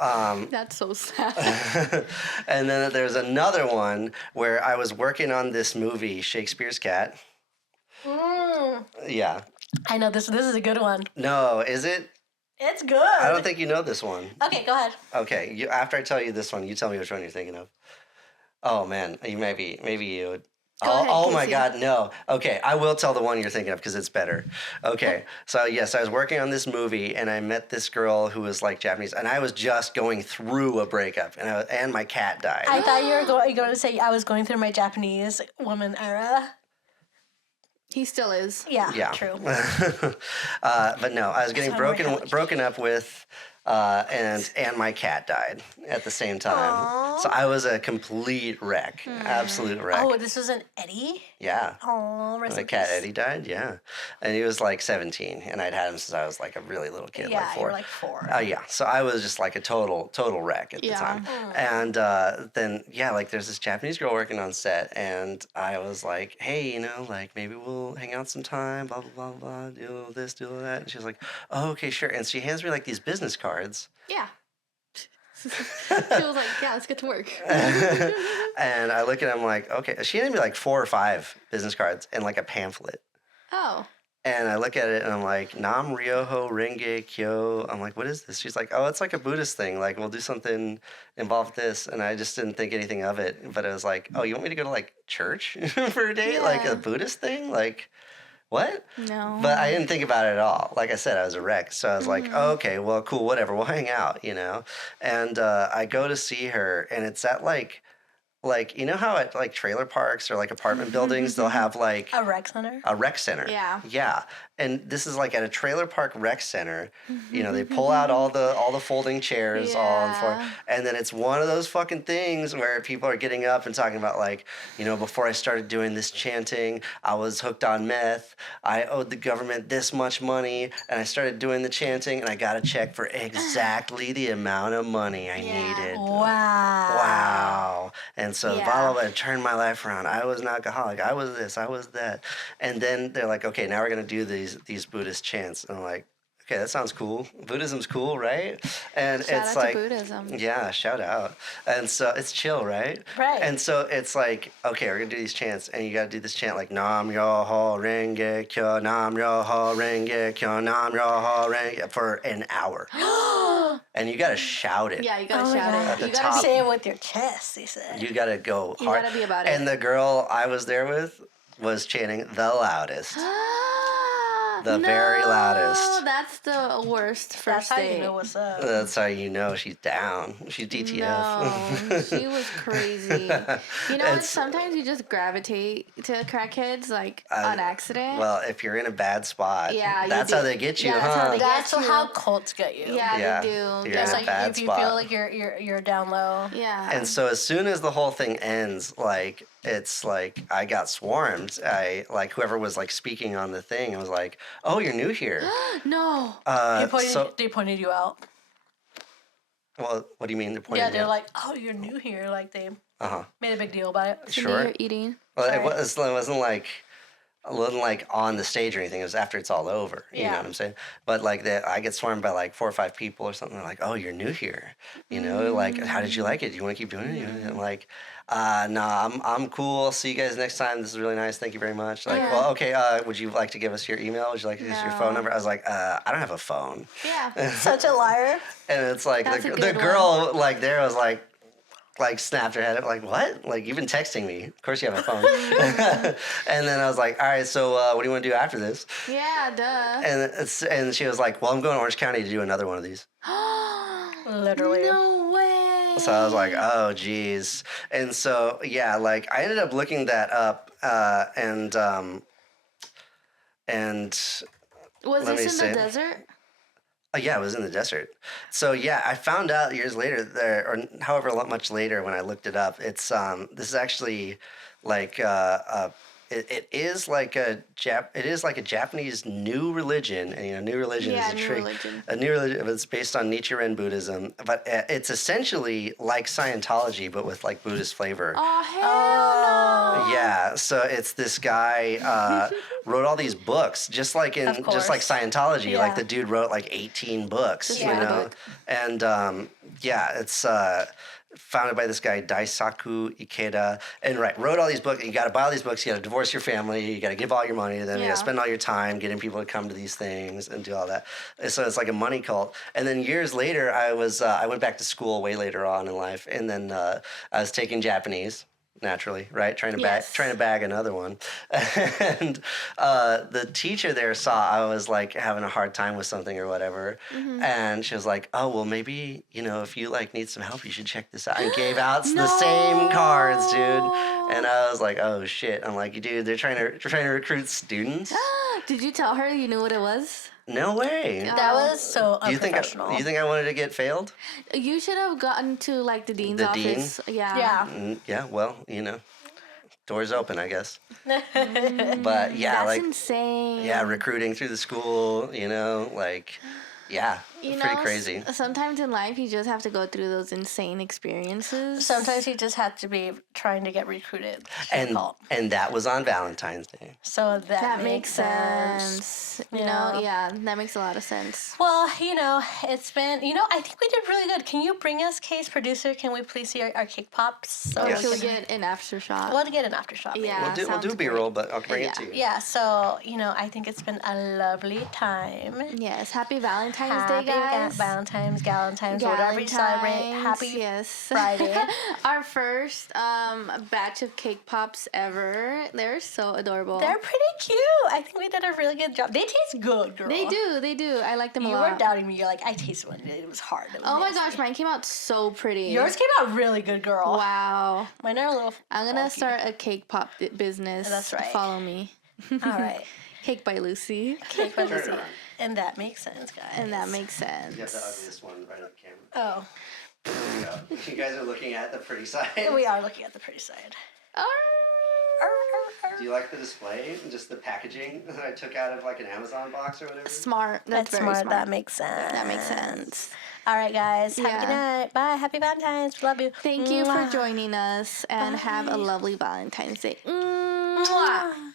That's so sad. and then there's another one where I was working on this movie, Shakespeare's Cat. Yeah. I know this is a good one. No, is it? It's good. I don't think you know this one. Okay, go ahead. Okay, after I tell you this one, you tell me which one you're thinking of. Oh man, maybe you would. Go ahead, Oh my Casey. God, no. Okay, I will tell the one you're thinking of because it's better. Okay, so yes, I was working on this movie and I met this girl who was like Japanese, and I was just going through a breakup, and my cat died. I thought you were going to say I was going through my Japanese woman era. He still is. Yeah, Yeah. true. But no, I was getting That's why I'm like, broken up with, and my cat died at the same time. So I was a complete wreck, absolute wreck. Oh, this was an Eddie? Yeah. Oh, rest The in cat peace. Eddie died, yeah. And he was like 17, and I'd had him since I was like a really little kid, Yeah, like 4. you were like 4. Yeah, so I was just like a total wreck at the Yeah. time. And then, yeah, like there's this Japanese girl working on set, and I was like, hey, like maybe we'll hang out sometime, blah, blah, blah, blah, do this, do that. And she was like, oh, okay, sure. And she hands me like these business cards. Yeah. She was like, yeah, let's get to work. And I look at them like, okay. She handed me like 4 or 5 business cards and like a pamphlet. Oh. And I look at it and I'm like, Nam Ryoho Renge Kyo. I'm like, what is this? She's like, oh, it's like a Buddhist thing. Like, we'll do something involved with this. And I just didn't think anything of it. But it was like, oh, you want me to go to like church for a date? Like Yeah. a Buddhist thing? Like, what? No. But I didn't think about it at all. Like I said, I was a wreck. So I was like, oh, okay, well, cool, whatever. We'll hang out, And I go to see her, and it's at like you know how at like trailer parks or like apartment buildings they'll have like A rec center? a rec center. Yeah. Yeah. And this is like at a trailer park rec center. They pull out all the folding chairs all on the floor. Yeah. And then it's one of those fucking things where people are getting up and talking about like, before I started doing this chanting, I was hooked on meth. I owed the government this much money, and I started doing the chanting, and I got a check for exactly the amount of money I needed. Wow. And so Yeah. blah, blah, blah, turned my life around. I was an alcoholic. I was this, I was that. And then they're like, okay, now we're going to do these Buddhist chants. And I'm like, okay, that sounds cool. Buddhism's cool, right? And Shout it's out like, to Buddhism. yeah, shout out. And so it's chill, right? Right. And so it's like, okay, we're going to do these chants. And you got to do this chant like, Nam Myoho Renge Kyo, Nam Myoho Renge Kyo, Nam Myoho Renge, for an hour. And you got to shout it. Yeah, you gotta Oh my shout God. it. At the You top. gotta Say it with your chest, they said. You got to go You hard. gotta be about it. And the girl I was there with was chanting the loudest. The very loudest. That's the worst That's first how date. you know what's up. That's how you know she's down. She's DTF. No, she was crazy. You know what? It's- Sometimes you just gravitate to crackheads like on accident. Well, if you're in a bad spot, Yeah, you that's do. how they get you, Yeah, that's how huh? they That's get you. how cults get you. Yeah, Yeah, they do. you're Yeah. It's in a like bad if you spot. feel like you're down low. Yeah. And so as soon as the whole thing ends, like it's like I got swarmed. I like whoever was like speaking on the thing. I was like, "Oh, you're new here." No. They pointed you out. Well, what do you mean? They're pointing Yeah, me they're out? like, oh, you're new here. Like they Uh-huh. made a big deal about it. Cindy, Sure. you're eating. Well, Sorry. it wasn't like on the stage or anything. It was after it's all over. You know Yeah. what I'm saying? But like I get swarmed by like 4 or 5 people or something. They're like, "Oh, you're new here. You know, like how did you like it? Do you want to keep doing it?" And I'm like, "Nah, I'm cool. I'll see you guys next time. This is really nice. Thank you very much." Like, Yeah. well, okay. Would you like to give us your email? Would you like to give us your phone No. number? I was like, I don't have a phone. Yeah. Such a liar. And it's like That's a the good girl like there was like snapped her head up like, what? Like, you've been texting me. Of course you have a phone. And then I was like, all right, so what do you want to do after this? Yeah, duh. And she was like, well, I'm going to Orange County to do another one of these. Literally. No way. So I was like, oh, geez. And so, yeah, like I ended up looking that up and Was let me this in see. the desert? Yeah, it was in the desert. So yeah, I found out years later there, or however much later when I looked it up. It's this is actually like it is like a Japanese new religion, and new religion Yeah, is new religion. a new religion. It's based on Nichiren Buddhism, but it's essentially like Scientology, but with like Buddhist flavor. Oh, hell no. Yeah, so it's this guy wrote all these books, just like course. Scientology. Yeah. Like the dude wrote like 18 books, Yeah. you know, and it's founded by this guy Daisaku Ikeda, and wrote all these books. You got to buy all these books. You got to divorce your family. You got to give all your money to them. You got Yeah. to spend all your time getting people to come to these things and do all that. And so it's like a money cult. And then years later, I went back to school way later on in life, and then I was taking Japanese. Naturally, right? Trying to bag another one, and the teacher there saw I was like having a hard time with something or whatever, and she was like, "Oh, well, maybe if you like need some help, you should check this out." And gave out the same cards, dude. And I was like, "Oh shit!" I'm like, "Dude, they're trying to recruit students." Did you tell her you knew what it was? No way. That was so Do you think unprofessional. I wanted to get failed? You should have gotten to like the dean's The dean? office. Yeah. Yeah. Yeah. Well, doors open, I guess. But yeah, That's like. insane. Yeah, recruiting through the school, yeah, pretty crazy. Sometimes in life you just have to go through those insane experiences. Sometimes you just have to be trying to get recruited. to a And cult. that was on Valentine's Day. So That makes sense. Yeah. That makes a lot of sense. Well, it's been, I think we did really good. Can you bring us, Case Producer, can we please see our cake pops? So Or Yes. should we get an aftershock? We'll get an aftershock. maybe. Yeah. We'll do sounds B-roll, but I'll bring it Yeah. to you. Yeah, so, I think it's been a lovely time. Yes. Happy Valentine's Happy Day, guys. Valentine's, Galentine's, whatever you celebrate. Galentines, Happy yes. Friday. Our first batch of cake pops ever. They're so adorable. They're pretty cute. I think we did a really good job. They taste good, girl. They do. I like them a You lot. were doubting me. You're like, I tasted one. It was hard. It was Oh my nasty. gosh, mine came out so pretty. Yours came out really good, girl. Wow. Mine are a little. I'm gonna funky. start a cake pop business. That's right. Follow me. All right. Cake by Lucy. Cake by Turn it Lucy. around. And that makes sense, guys. And that makes sense. You have the ugliest one right on camera. Oh, There we go. You guys are looking at the pretty side. we are looking at the pretty side. Do you like the display and just the packaging that I took out of like an Amazon box or whatever? Smart. That's That's very smart. smart. That makes sense. That makes sense. All right, guys. Have a good Yeah. night. Bye. Happy Valentine's. Love you. Thank you for Mwah. joining us and have a Bye. lovely Valentine's Day. Mwah.